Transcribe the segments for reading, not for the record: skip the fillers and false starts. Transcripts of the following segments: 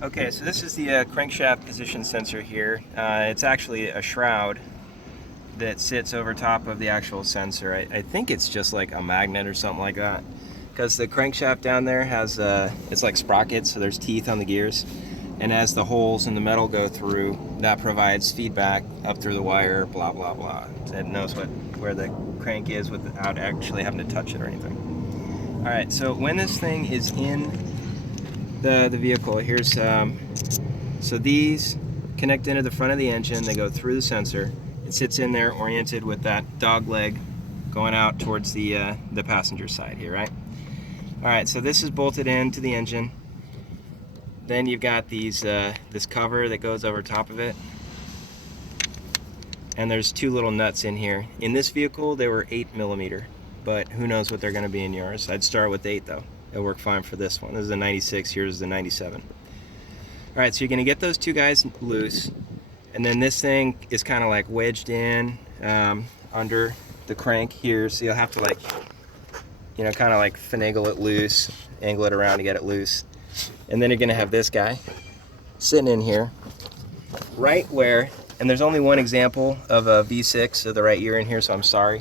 Okay, so this is the crankshaft position sensor here. It's actually a shroud that sits over top of the actual sensor. I think it's just like a magnet or something like that, because the crankshaft down there has it's like sprockets, so there's teeth on the gears, and as the holes in the metal go through, that provides feedback up through the wire, blah blah blah. It knows where the crank is without actually having to touch it or anything. All right, so when this thing is in the vehicle, here's so these connect into the front of the engine. They go through the sensor. It sits in there oriented with that dog leg going out towards the passenger side here, right? All right, so this is bolted into the engine. Then you've got these this cover that goes over top of it, and there's two little nuts in here. In this vehicle they were 8mm, but who knows what they're going to be in yours. I'd start with 8 though. It'll work fine for this one. This is a 96, here's is the 97. All right, so you're going to get those two guys loose, and then this thing is kind of like wedged in under the crank here, so you'll have to, like, you know, kind of like finagle it loose, angle it around to get it loose. And then you're going to have this guy sitting in here right where, and there's only one example of a V6 of the right ear in here, so I'm sorry,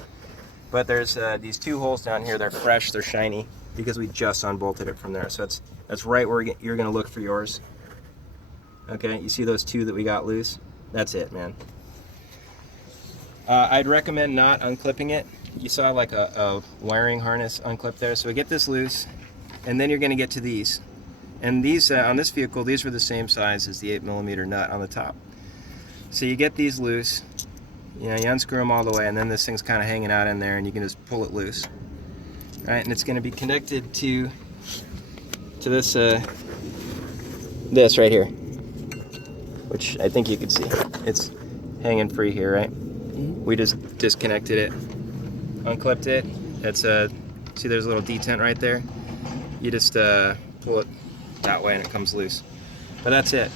but there's these two holes down here. They're fresh, they're shiny, because we just unbolted it from there. So that's right where you're going to look for yours. Okay, you see those two that we got loose? That's it, man. I'd recommend not unclipping it. You saw like a wiring harness unclipped there. So we get this loose, and then you're going to get to these. And these, on this vehicle, these were the same size as the 8mm nut on the top. So you get these loose, you know, you unscrew them all the way, and then this thing's kind of hanging out in there, and you can just pull it loose. All right, and it's going to be connected to this this right here, which I think you can see. It's hanging free here, right? We just disconnected it, unclipped it. It's see, there's a little detent right there. You just pull it that way and it comes loose. But that's it.